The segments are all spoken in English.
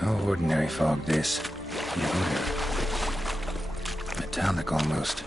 No ordinary fog, this. Nuclear. Metallic almost.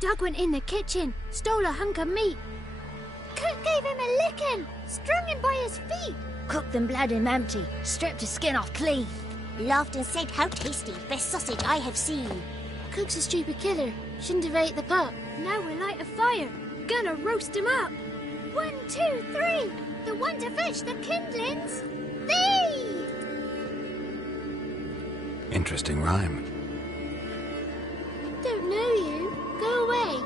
Doug went in the kitchen, stole a hunk of meat. Cook gave him a licking, strung him by his feet. Cooked and bled him empty, stripped his skin off clean. Laughed and said, "How tasty, best sausage I have seen." Cook's a stupid killer, shouldn't have ate the pup. Now we'll light a fire, gonna roast him up. 1, 2, 3, the one to fetch the kindlings. Thee! Interesting rhyme. Don't know you. Go away.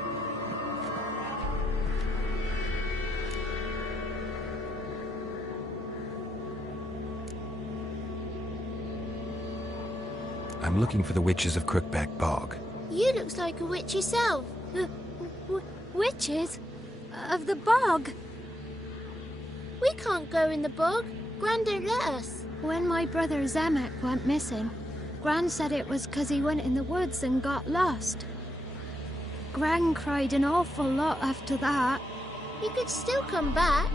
I'm looking for the witches of Crookback Bog. You looks like a witch yourself. Witches? Of the bog? We can't go in the bog. Gran don't let us. When my brother Zemek went missing, Gran said it was 'cause he went in the woods and got lost. Gran cried an awful lot after that. He could still come back.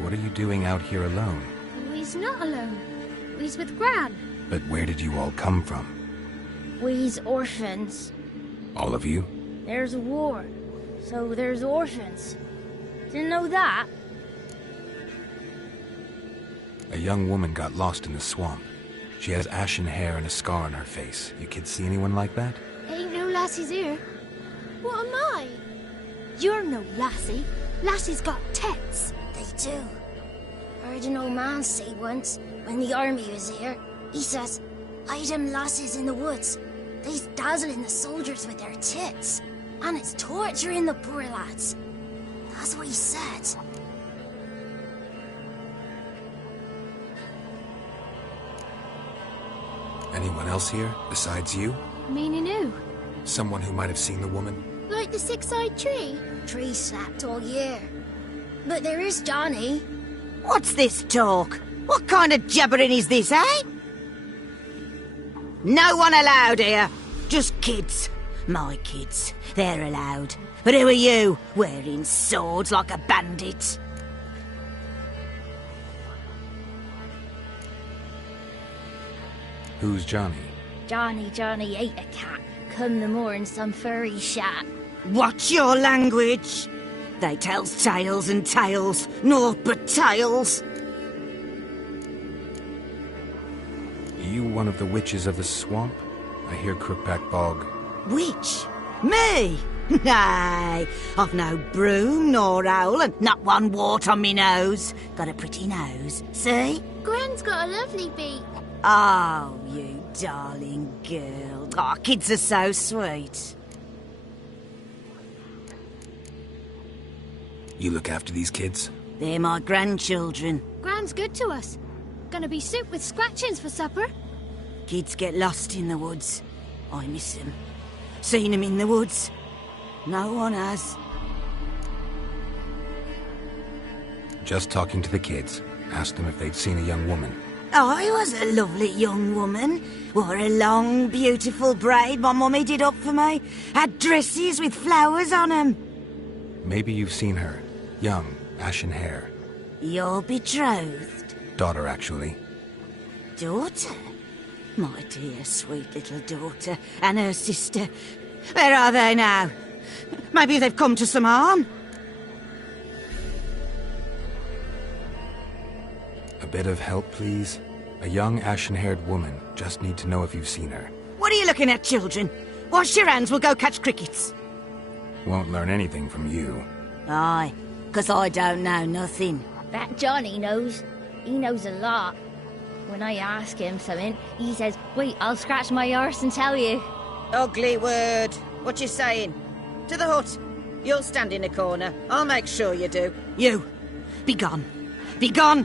What are you doing out here alone? We's not alone. We's with Gran. But where did you all come from? We's orphans. All of you? There's a war, so there's orphans. Didn't know that? A young woman got lost in the swamp. She has ashen hair and a scar on her face. You kids see anyone like that? Ain't no lassies here. What am I? You're no lassie. Lassie's got tits. They do. Heard an old man say once, when the army was here, he says, "I them lasses in the woods. They's dazzling the soldiers with their tits. And it's torturing the poor lads." That's what he said. Anyone else here, besides you? Meaning who? Someone who might have seen the woman? Like the six-eyed tree? Tree snapped all year. But there is Johnny. What's this talk? What kind of jabbering is this, eh? No one allowed here. Just kids. My kids. They're allowed. But who are you, wearing swords like a bandit? Who's Johnny? Johnny ate a cat. Come the more in some furry shat. Watch your language. They tells tales and tales, naught but tales. You one of the witches of the swamp? I hear Crookback Bog. Witch? Me? Nay, I've no broom nor owl and not one wart on me nose. Got a pretty nose, see? Gran's got a lovely beak. Oh, you darling girl. Oh, kids are so sweet. You look after these kids? They're my grandchildren. Gran's good to us. Gonna be soup with scratchings for supper. Kids get lost in the woods. I miss them. Seen them in the woods. No one has. Just talking to the kids. Asked them if they'd seen a young woman. I was a lovely young woman. Wore a long, beautiful braid my mummy did up for me. Had dresses with flowers on 'em. Maybe you've seen her. Young, ashen hair. You're betrothed? Daughter, actually. Daughter? My dear, sweet little daughter. And her sister. Where are they now? Maybe they've come to some harm? A bit of help, please? A young, ashen-haired woman. Just need to know if you've seen her. What are you looking at, children? Wash your hands, we'll go catch crickets. Won't learn anything from you. Aye, 'cause I don't know nothing. That Johnny knows. He knows a lot. When I ask him something, he says, "Wait, I'll scratch my arse and tell you." Ugly word. What you saying? To the hut. You'll stand in a corner. I'll make sure you do. You, be gone. Be gone!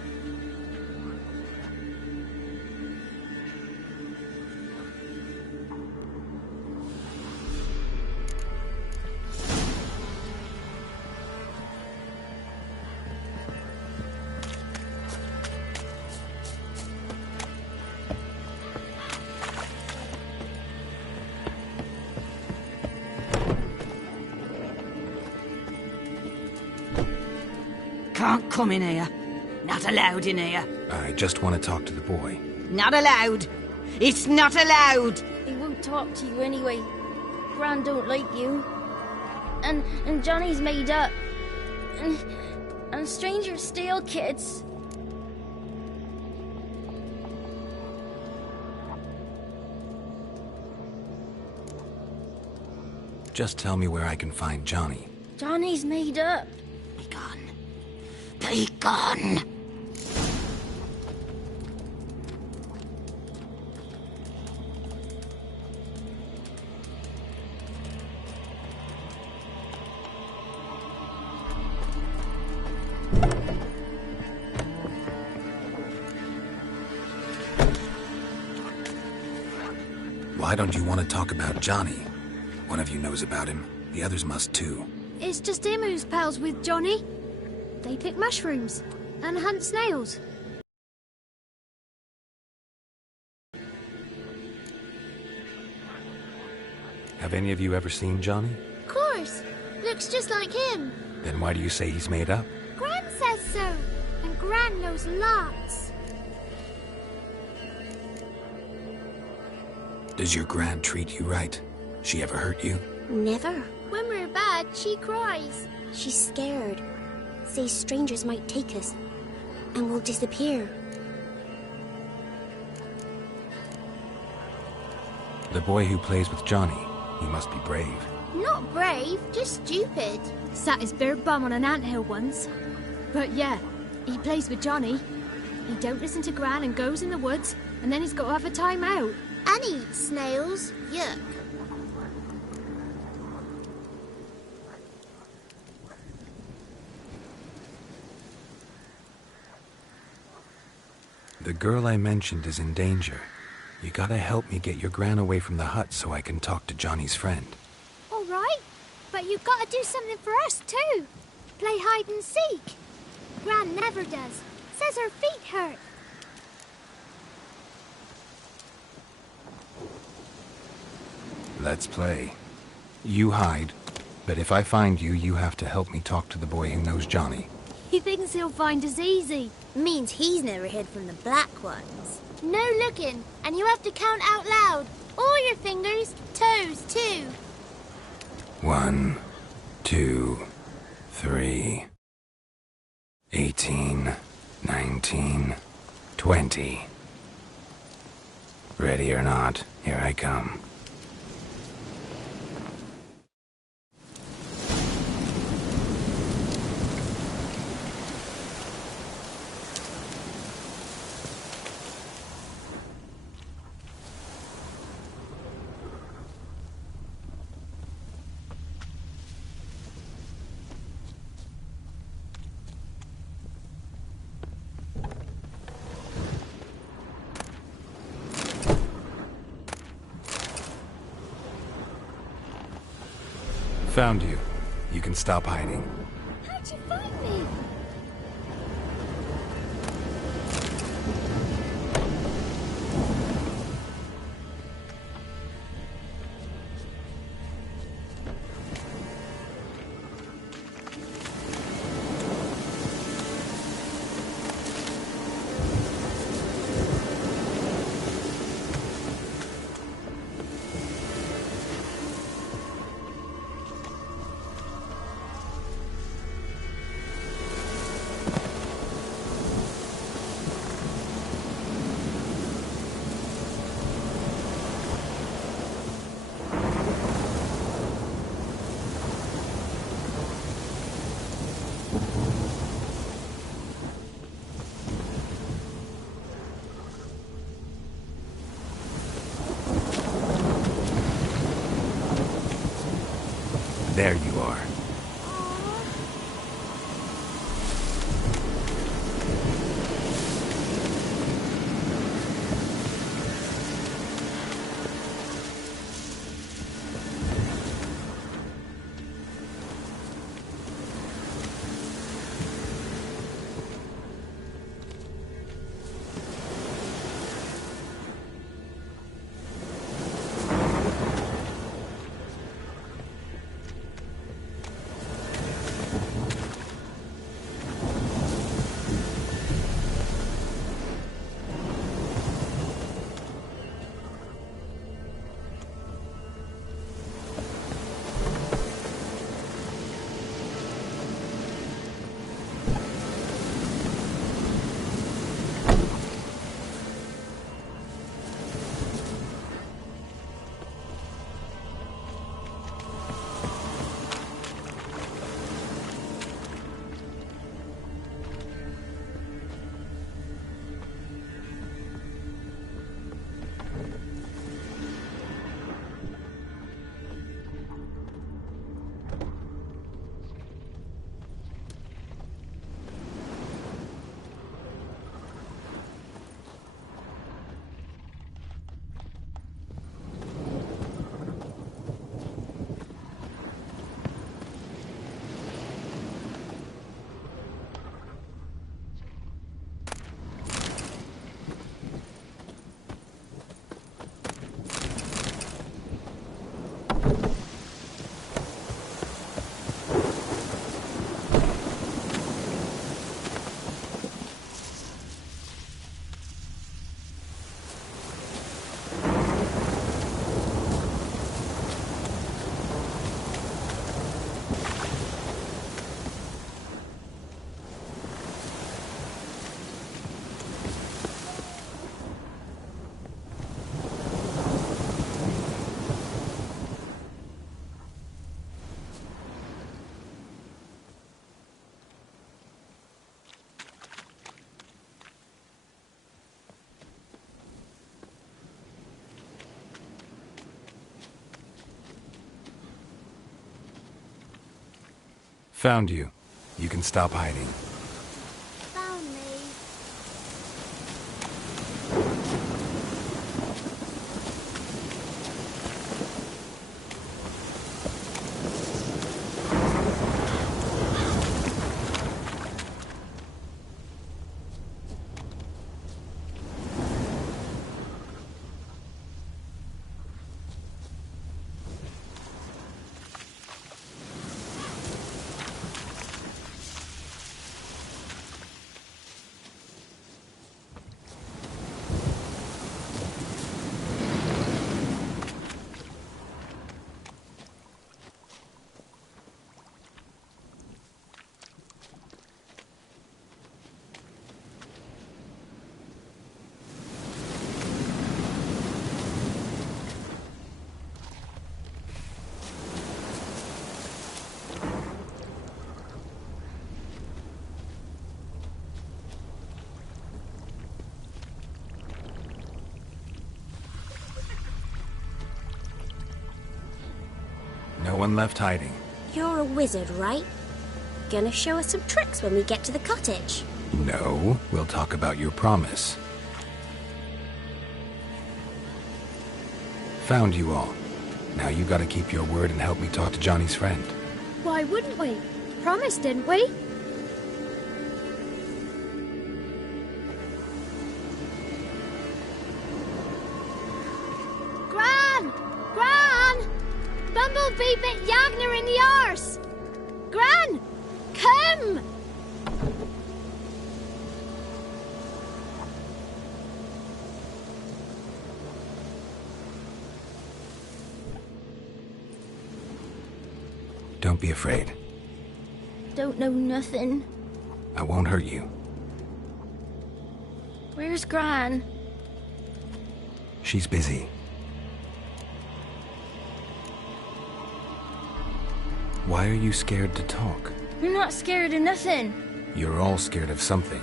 Can't come in here. Not allowed in here. I just want to talk to the boy. Not allowed. It's not allowed. He won't won't talk to you anyway. Gran don't like you. And Johnny's made up. And strangers steal kids. Just tell me where I can find Johnny. Johnny's made up. Be gone. Be gone! Why don't you want to talk about Johnny? One of you knows about him. The others must too. It's just him who's pals with Johnny. They pick mushrooms and hunt snails. Have any of you ever seen Johnny? Of course. Looks just like him. Then why do you say he's made up? Gran says so. And Gran knows lots. Does your Gran treat you right? She ever hurt you? Never. When we're bad, she cries. She's scared. Says strangers might take us. And we'll disappear. The boy who plays with Johnny, he must be brave. Not brave, just stupid. Sat his bare bum on an anthill once. But yeah, he plays with Johnny. He don't listen to Gran and goes in the woods, and then he's got to have a time out. And eats snails. Yuck. The girl I mentioned is in danger. You gotta help me get your Gran away from the hut so I can talk to Johnny's friend. All right, but you've got to do something for us too. Play hide and seek. Gran never does. Says her feet hurt. Let's play. You hide, but if I find you, you have to help me talk to the boy who knows Johnny. He thinks he'll find us easy. Means he's never hid from the black ones. No looking, and you have to count out loud. All your fingers, toes too. 1, 2, 3, 18, 19, 20. Ready or not, here I come. Found you. You can stop hiding. How'd you find me? There you are. Found you. You can stop hiding. Found me. No one left hiding. You're a wizard, right? Gonna show us some tricks when we get to the cottage. No, we'll talk about your promise. Found you all. Now you gotta keep your word and help me talk to Johnny's friend. Why wouldn't we? Promised, didn't we? Gran! Gran! Bumblebee bit Yagner in the arse! Gran! Come! Don't be afraid. Don't know nothing. I won't hurt you. Where's Gran? She's busy. Why are you scared to talk? You're not scared of nothing. You're all scared of something.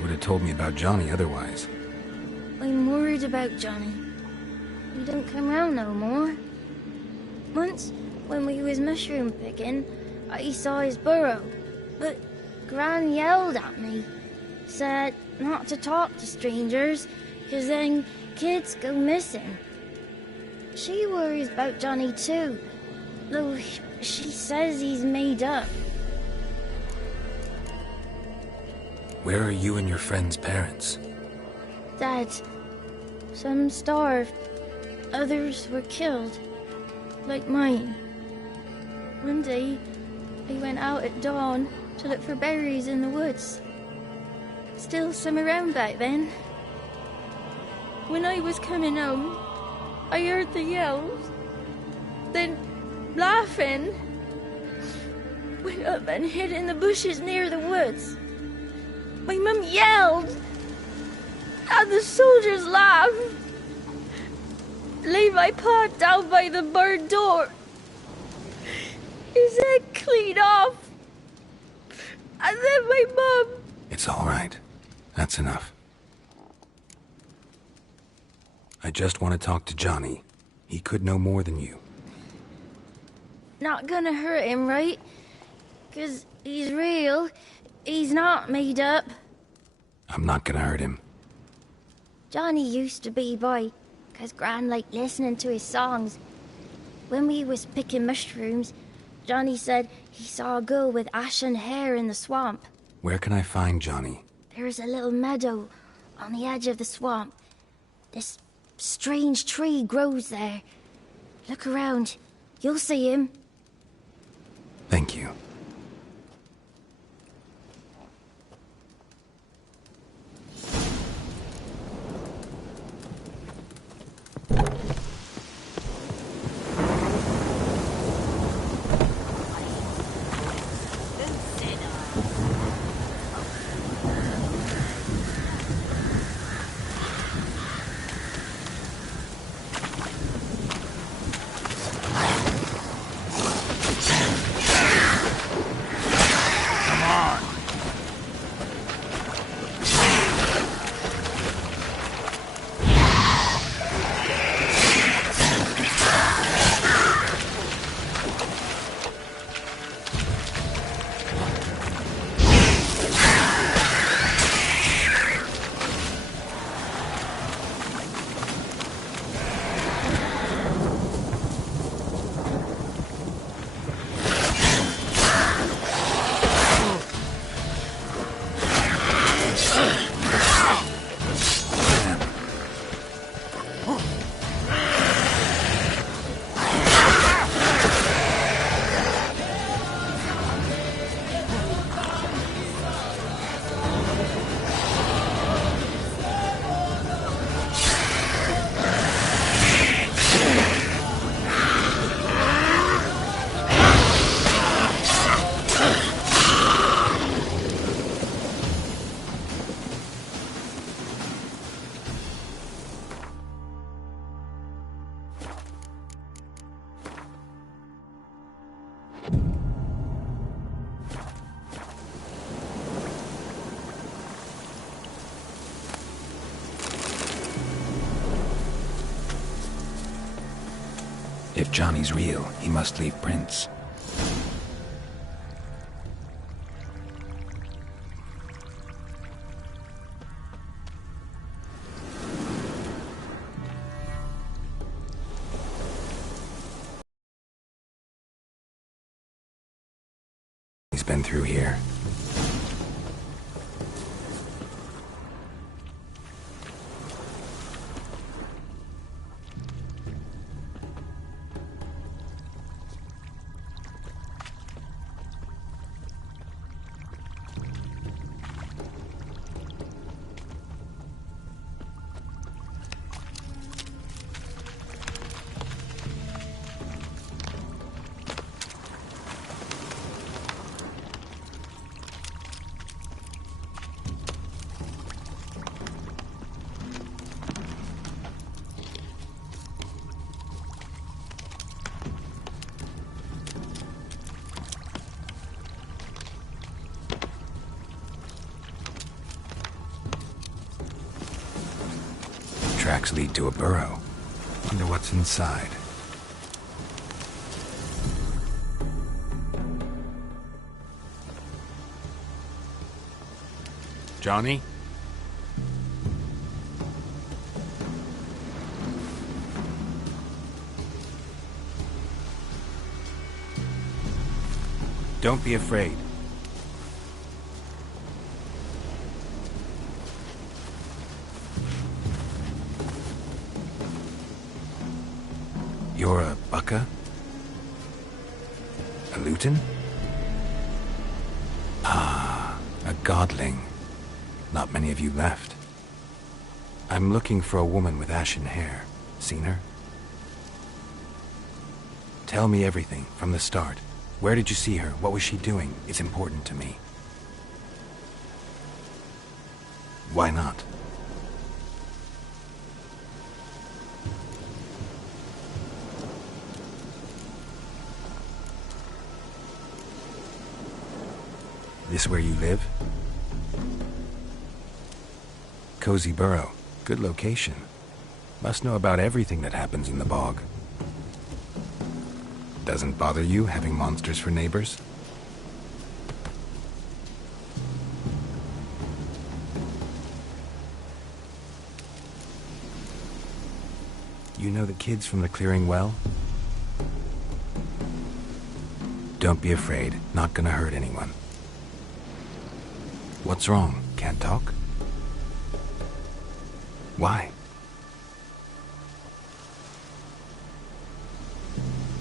Would have told me about Johnny otherwise. I'm worried about Johnny. He don't come round no more. Once, when we was mushroom picking, I saw his burrow. But Gran yelled at me. Said not to talk to strangers, 'cause then kids go missing. She worries about Johnny too, though she says he's made up. Where are you and your friend's parents? Dad, some starved, others were killed, like mine. One day, I went out at dawn to look for berries in the woods. Still some around back then. When I was coming home, I heard the yells, then laughing. Went up and hid in the bushes near the woods. My mum yelled, and the soldiers laughed. Laid my pa down by the barn door. His head clean off. And then my mum... It's all right. That's enough. I just want to talk to Johnny. He could know more than you. Not gonna hurt him, right? 'Cause he's real. He's not made up. I'm not gonna hurt him. Johnny used to be boy, 'cause Gran liked listening to his songs. When we was picking mushrooms, Johnny said he saw a girl with ashen hair in the swamp. Where can I find Johnny? There's a little meadow on the edge of the swamp. This strange tree grows there. Look around. You'll see him. Thank you. If Johnny's real, he must leave prints. He's been through here. Tracks lead to a burrow. Wonder what's inside. Johnny? Don't be afraid. You're a bucka? A luton? Ah, a godling. Not many of you left. I'm looking for a woman with ashen hair. Seen her? Tell me everything, from the start. Where did you see her? What was she doing? It's important to me. Why not? This where you live? Cozy burrow. Good location. Must know about everything that happens in the bog. Doesn't bother you having monsters for neighbors? You know the kids from the clearing well? Don't be afraid. Not gonna hurt anyone. What's wrong? Can't talk? Why?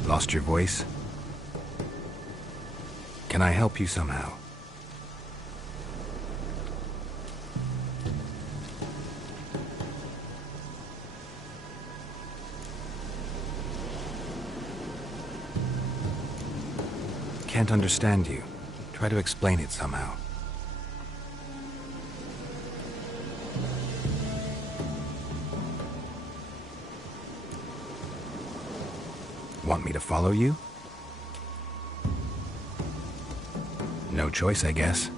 Lost your voice? Can I help you somehow? Can't understand you. Try to explain it somehow. Want me to follow you? No choice, I guess.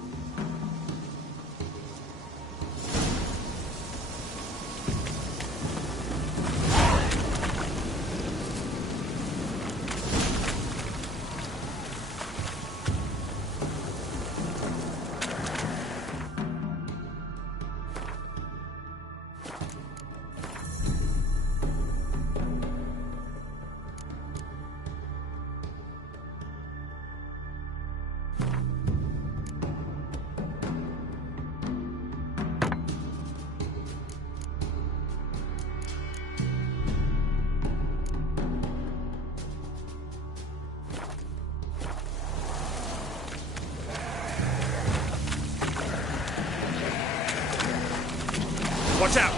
Watch out!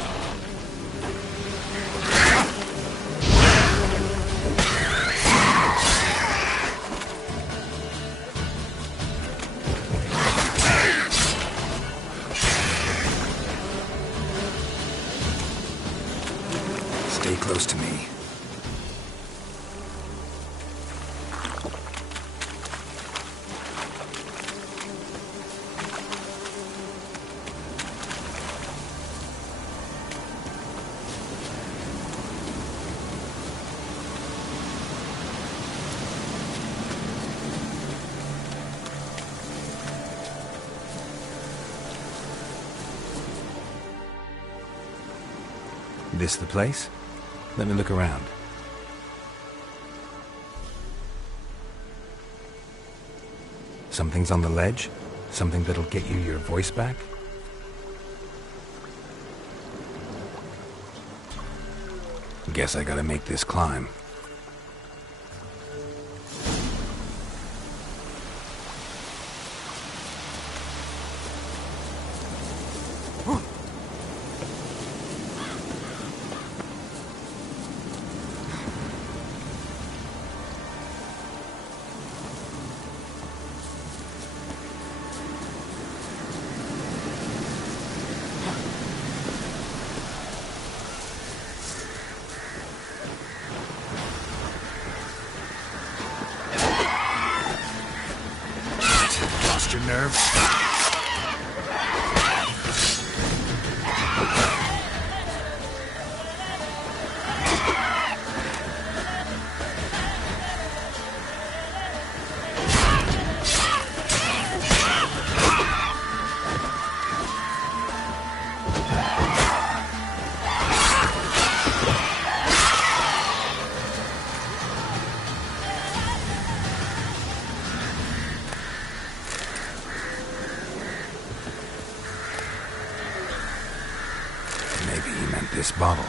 Stay close to me. This the place? Let me look around. Something's on the ledge? Something that'll get you your voice back? Guess I gotta make this climb. Your nerve. Maybe he meant this bottle.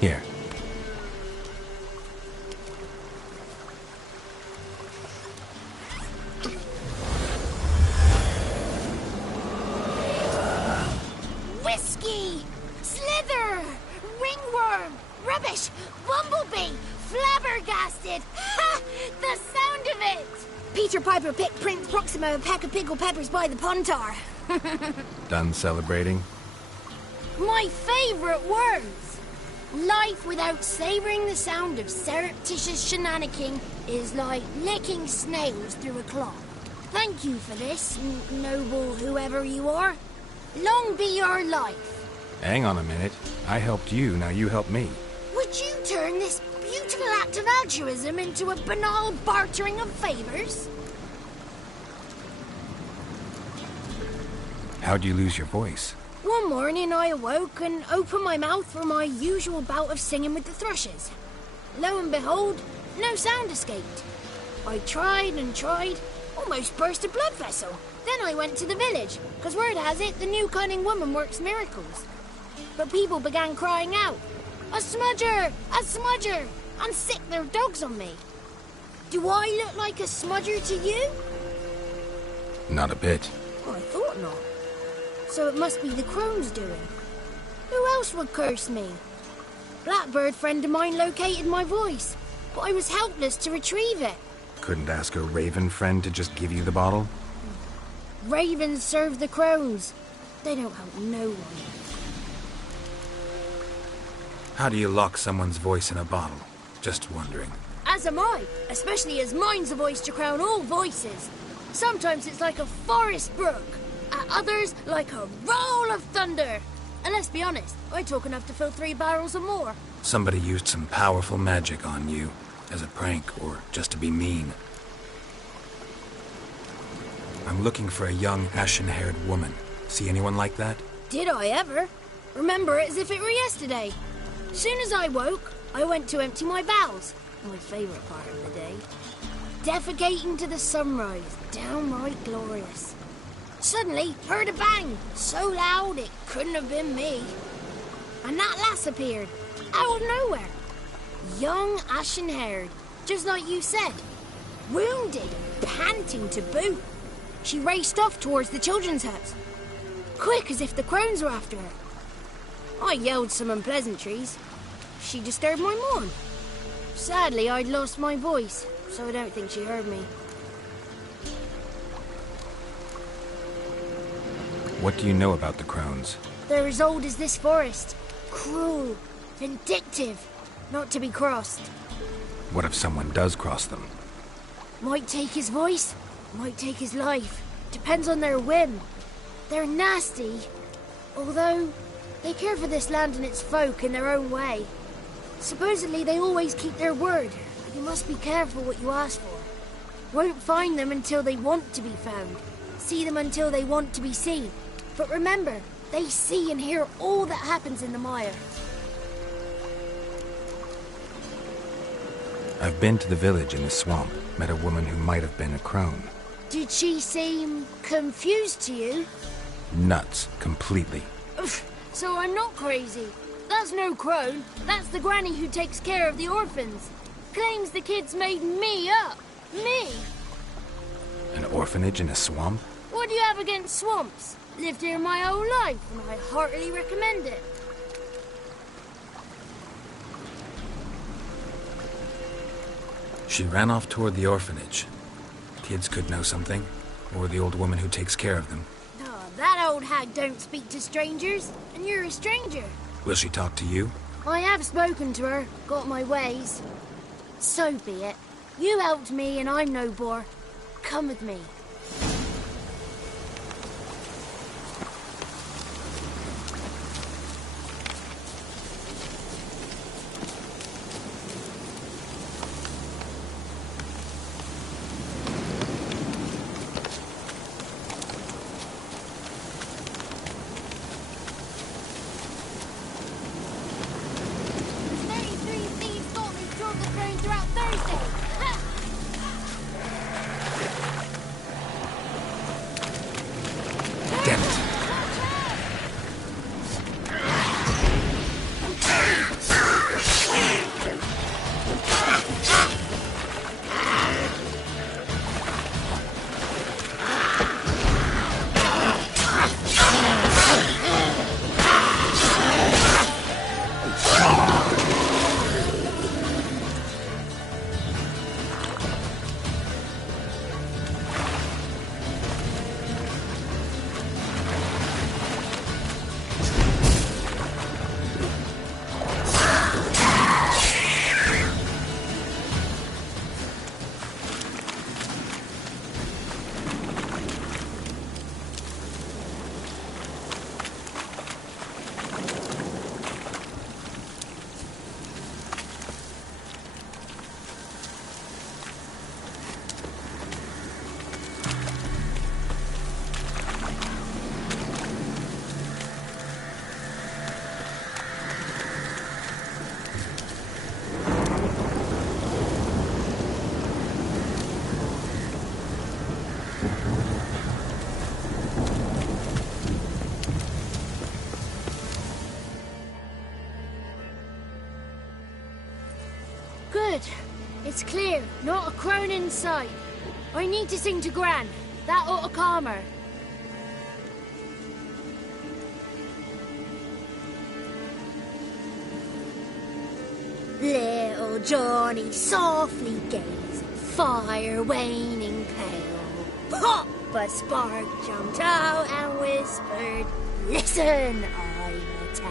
Here. Whiskey! Slither! Ringworm! Rubbish! Bumblebee! Flabbergasted! Ha! The sound of it! Peter Piper picked Prince Proximo a pack of pickled peppers by the pontar. Done celebrating? My favorite words! Life without savoring the sound of surreptitious shenanigans is like licking snails through a cloth. Thank you for this, noble whoever you are. Long be your life. Hang on a minute. I helped you, now you help me. Would you turn this beautiful act of altruism into a banal bartering of favors? How'd you lose your voice? One morning I awoke and opened my mouth for my usual bout of singing with the thrushes. Lo and behold, no sound escaped. I tried and tried, almost burst a blood vessel. Then I went to the village, because word has it the new cunning woman works miracles. But people began crying out, "A smudger! A smudger!" and sicked their dogs on me. Do I look like a smudger to you? Not a bit. I thought not. So it must be the crone's doing. Who else would curse me? Blackbird friend of mine located my voice, but I was helpless to retrieve it. Couldn't ask a raven friend to just give you the bottle? Ravens serve the crones. They don't help no one. How do you lock someone's voice in a bottle? Just wondering. As am I, especially as mine's a voice to crown all voices. Sometimes it's like a forest brook, at others like a roll of thunder. And let's be honest, I talk enough to fill 3 barrels or more. Somebody used some powerful magic on you, as a prank or just to be mean. I'm looking for a young, ashen-haired woman. See anyone like that? Did I ever? Remember it as if it were yesterday. Soon as I woke, I went to empty my bowels. My favourite part of the day. Defecating to the sunrise, downright glorious. Suddenly, heard a bang, so loud it couldn't have been me. And that lass appeared, out of nowhere. Young, ashen-haired, just like you said. Wounded, panting to boot. She raced off towards the children's hut. Quick as if the crones were after her. I yelled some unpleasantries. She disturbed my morn. Sadly, I'd lost my voice, so I don't think she heard me. What do you know about the crones? They're as old as this forest. Cruel, vindictive, not to be crossed. What if someone does cross them? Might take his voice, might take his life. Depends on their whim. They're nasty, although they care for this land and its folk in their own way. Supposedly they always keep their word, but you must be careful what you ask for. Won't find them until they want to be found. See them until they want to be seen. But remember, they see and hear all that happens in the mire. I've been to the village in the swamp, met a woman who might have been a crone. Did she seem confused to you? Nuts, completely. So I'm not crazy. That's no crone. That's the granny who takes care of the orphans. Claims the kids made me up. Me? An orphanage in a swamp? What do you have against swamps? Lived here my whole life, and I heartily recommend it. She ran off toward the orphanage. Kids could know something, or the old woman who takes care of them. Oh, that old hag don't speak to strangers, and you're a stranger. Will she talk to you? I have spoken to her, got my ways. So be it. You helped me, and I'm no bore. Come with me. Good. It's clear. Not a crone in sight. I need to sing to Gran. That ought to calm her. Little Johnny softly gazed, fire waning pale. Pop! A spark jumped out and whispered, "Listen, I'm a tale."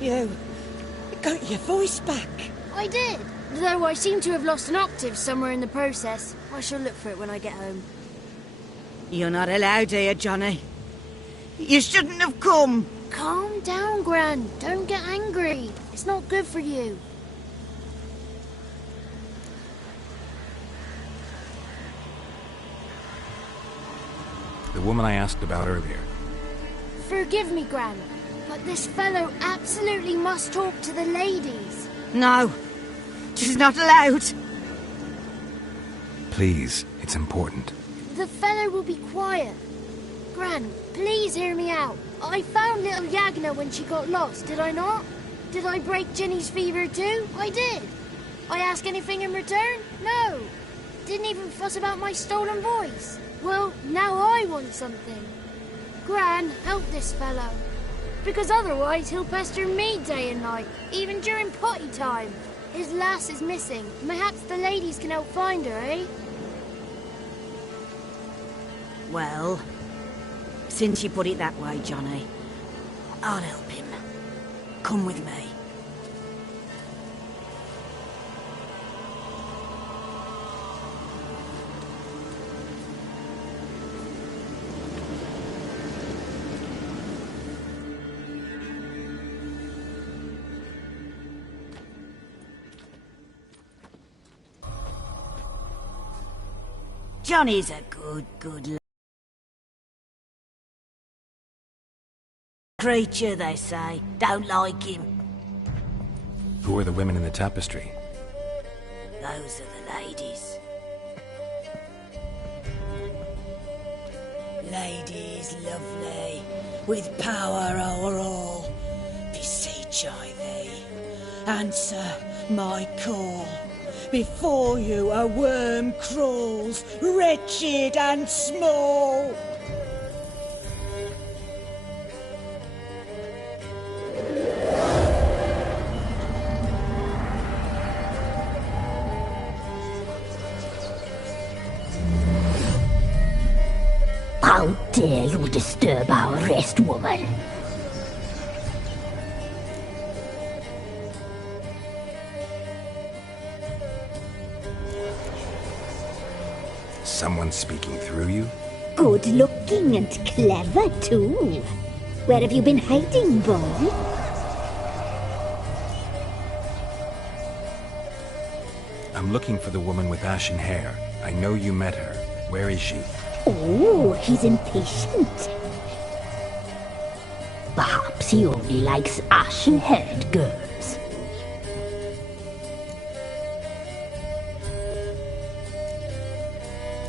You got your voice back. I did, though I seem to have lost an octave somewhere in the process. I shall look for it when I get home. You're not allowed here, Johnny. You shouldn't have come. Calm down, Gran. Don't get angry. It's not good for you. The woman I asked about earlier. Forgive me, Gran, but this fellow absolutely must talk to the ladies. No, she's not allowed. Please, it's important. The fellow will be quiet. Gran, please hear me out. I found little Yagna when she got lost, did I not? Did I break Ginny's fever too? I did. I ask anything in return? No. Didn't even fuss about my stolen voice. Well, now I want something. Gran, help this fellow. Because otherwise he'll pester me day and night, even during potty time. His lass is missing. Perhaps the ladies can help find her, eh? Well, since you put it that way, Johnny, I'll help him. Come with me. Johnny's a good lad. Creature, they say. Don't like him. Who are the women in the tapestry? Those are the ladies. Ladies lovely, with power o'er all. Beseech I thee, answer my call. Before you a worm crawls, wretched and small. How dare you disturb our rest, woman? Someone speaking through you? Good looking and clever, too. Where have you been hiding, boy? I'm looking for the woman with ashen hair. I know you met her. Where is she? Oh, he's impatient. Perhaps he only likes ashen-haired girls.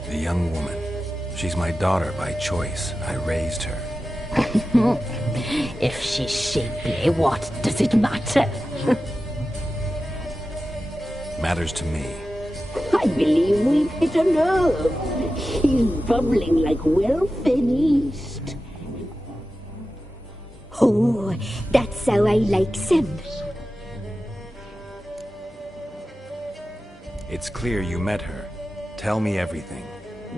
The young woman. She's my daughter by choice. I raised her. If she's shapely, what does it matter? Matters to me. I believe we've hit a nerve. He's bubbling like well-fed yeast. Oh, that's how I likes him. It's clear you met her. Tell me everything.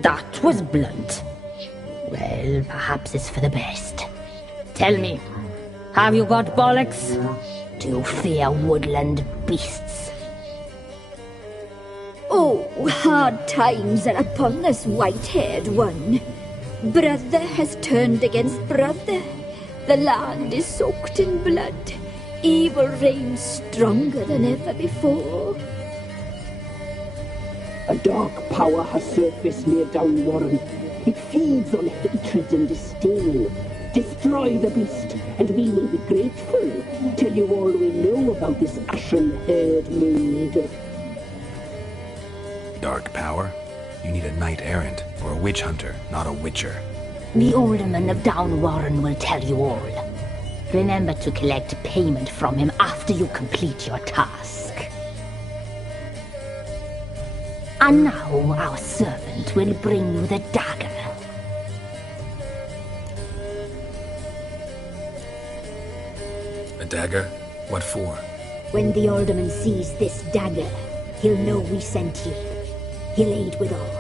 That was blunt. Well, perhaps it's for the best. Tell me, have you got bollocks? Do you fear woodland beasts? Oh, hard times are upon us, white-haired one. Brother has turned against brother. The land is soaked in blood. Evil reigns stronger than ever before. A dark power has surfaced near Downwarren. It feeds on hatred and disdain. Destroy the beast, and we will be grateful. Tell you all we know about this ashen-haired maid. Dark power? You need a knight-errant or a witch hunter, not a witcher. The alderman of Downwarren will tell you all. Remember to collect payment from him after you complete your task. And now our servant will bring you the dagger. A dagger? What for? When the alderman sees this dagger, he'll know we sent you. He'll aid with all.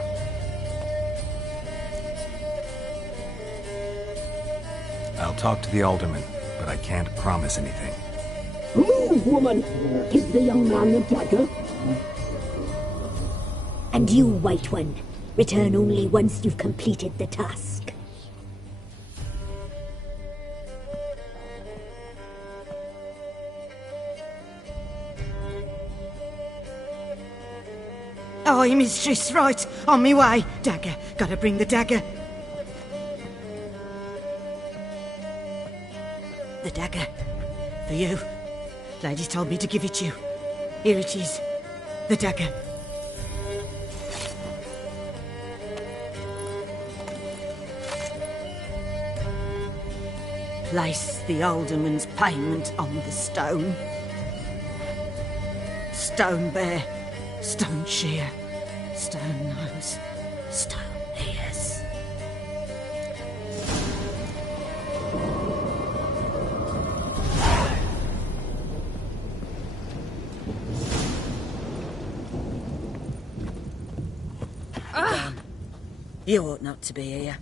I'll talk to the alderman, but I can't promise anything. Move, woman! Give the young man the dagger. And you, White One, return only once you've completed the task. Aye, mistress, right. On me way. Dagger. Gotta bring the dagger. The dagger. For you. Lady told me to give it you. Here it is. The dagger. Place the alderman's payment on the stone. Stone bear, stone shear, stone nose, stone ears. You ought not to be here.